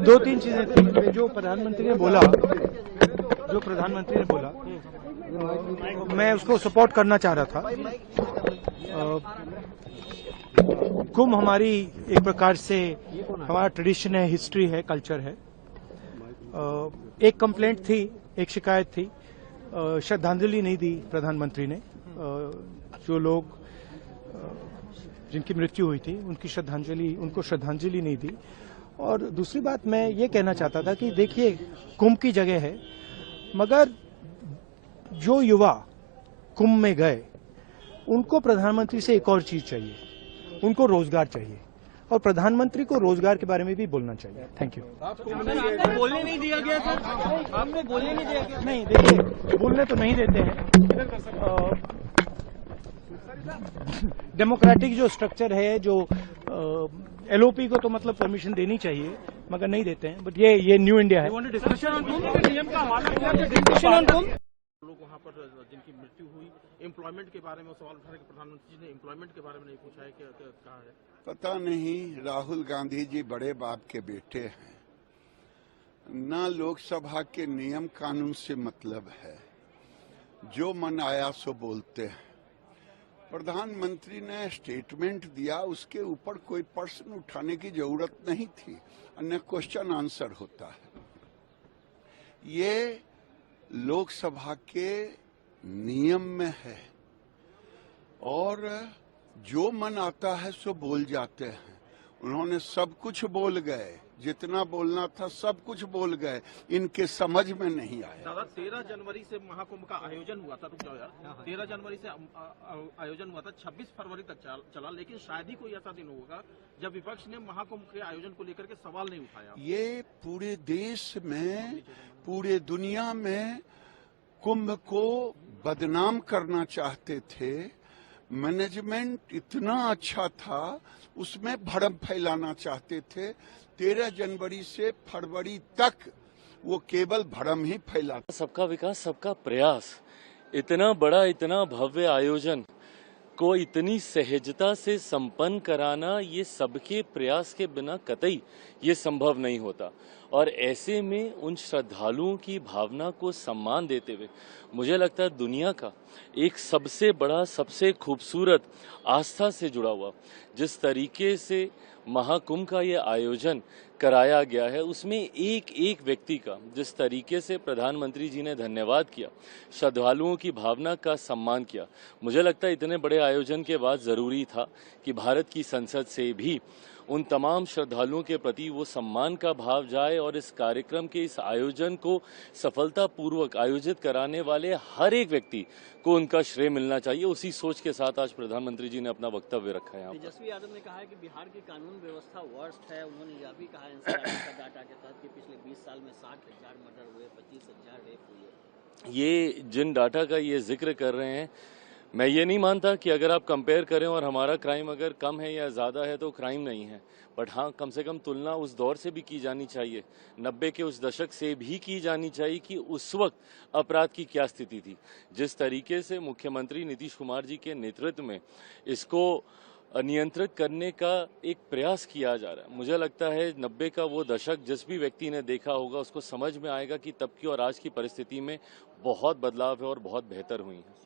दो तीन चीजें थी जो प्रधानमंत्री ने बोला, मैं उसको सपोर्ट करना चाह रहा था। कुंभ हमारी एक प्रकार से हमारा ट्रेडिशन है, हिस्ट्री है, कल्चर है। एक कंप्लेंट थी, एक शिकायत थी, श्रद्धांजलि नहीं दी प्रधानमंत्री ने। जो लोग जिनकी मृत्यु हुई थी उनको श्रद्धांजलि नहीं दी। और दूसरी बात मैं ये कहना चाहता था कि देखिए, कुंभ की जगह है, मगर जो युवा कुंभ में गए उनको प्रधानमंत्री से एक और चीज चाहिए, उनको रोजगार चाहिए, और प्रधानमंत्री को रोजगार के बारे में भी बोलना चाहिए। Thank you. आपको बोलने नहीं दिया गया सर? आपको बोलने नहीं दिया गया? नहीं, देखिए, बोलने तो नहीं देते हैं। डेमोक्रेटिक जो स्ट्रक्चर है, जो एलओपी को तो मतलब परमिशन देनी चाहिए, मगर नहीं देते हैं। बट ये न्यू इंडिया है। लोग वहाँ पर जिनकी मृत्यु हुई, एम्प्लॉयमेंट के बारे में सवाल उठा रहे, प्रधानमंत्री जी ने एम्प्लॉयमेंट के बारे में नहीं पूछा है, कहा है? पता नहीं, राहुल गांधी जी बड़े बाप के बेटे हैं, ना लोकसभा के नियम कानून से मतलब है, जो मन आया सो बोलते हैं। प्रधानमंत्री ने स्टेटमेंट दिया, उसके ऊपर कोई प्रश्न उठाने की जरूरत नहीं थी, अन्य क्वेश्चन आंसर होता है। ये लोकसभा के नियम में है, और जो मन आता है सो बोल जाते हैं। उन्होंने सब कुछ बोल गए, जितना बोलना था सब कुछ बोल गए, इनके समझ में नहीं आया। दादा, 13 जनवरी से महाकुंभ का आयोजन हुआ था, रुक जाओ यार, 13 जनवरी से आयोजन हुआ था, 26 फरवरी तक चला, लेकिन शायद ही कोई ऐसा दिन होगा जब विपक्ष ने महाकुंभ के आयोजन को लेकर के सवाल नहीं उठाया। ये पूरे देश में, पूरे दुनिया में कुंभ को बदनाम करना चाहते थे। मैनेजमेंट इतना अच्छा था, उसमें भ्रम फैलाना चाहते थे। 13 जनवरी से फरवरी तक वो केवल भ्रम ही फैला। सबका विकास, सबका प्रयास, इतना बड़ा, इतना भव्य आयोजन को इतनी सहजता से संपन्न कराना, ये सबके प्रयास के बिना कतई ये संभव नहीं होता। और ऐसे में उन श्रद्धालुओं की भावना को सम्मान देते हुए मुझे लगता है दुनिया का एक सबसे बड़ा, सबसे खूबसूरत, आस्था से जुड़ा हुआ जिस तरीके से महाकुंभ का ये आयोजन कराया गया है, उसमें एक एक व्यक्ति का जिस तरीके से प्रधानमंत्री जी ने धन्यवाद किया, श्रद्धालुओं की भावना का सम्मान किया, मुझे लगता है इतने बड़े आयोजन के बाद ज़रूरी था कि भारत की संसद से भी उन तमाम श्रद्धालुओं के प्रति वो सम्मान का भाव जाए, और इस कार्यक्रम के, इस आयोजन को सफलतापूर्वक आयोजित कराने वाले हर एक व्यक्ति को उनका श्रेय मिलना चाहिए। उसी सोच के साथ आज प्रधानमंत्री जी ने अपना वक्तव्य रखा है। तेजस्वी यादव ने कहा है कि बिहार की कानून व्यवस्था वर्स्ट है। उन्होंने यह भी कहा एनसीआरबी का डाटा के तहत कि पिछले 20 साल में 60,000 मर्डर हुए, 25,000 रेप हुए। ये जिन डाटा का ये जिक्र कर रहे हैं, मैं ये नहीं मानता कि अगर आप कंपेयर करें और हमारा क्राइम अगर कम है या ज़्यादा है तो क्राइम नहीं है, बट हाँ, कम से कम तुलना उस दौर से भी की जानी चाहिए, 90 के उस दशक से भी की जानी चाहिए कि उस वक्त अपराध की क्या स्थिति थी। जिस तरीके से मुख्यमंत्री नीतीश कुमार जी के नेतृत्व में इसको नियंत्रित करने का एक प्रयास किया जा रहा है, मुझे लगता है 90 का वो दशक जिस भी व्यक्ति ने देखा होगा उसको समझ में आएगा कि तब की और आज की परिस्थिति में बहुत बदलाव है और बहुत बेहतर हुई है।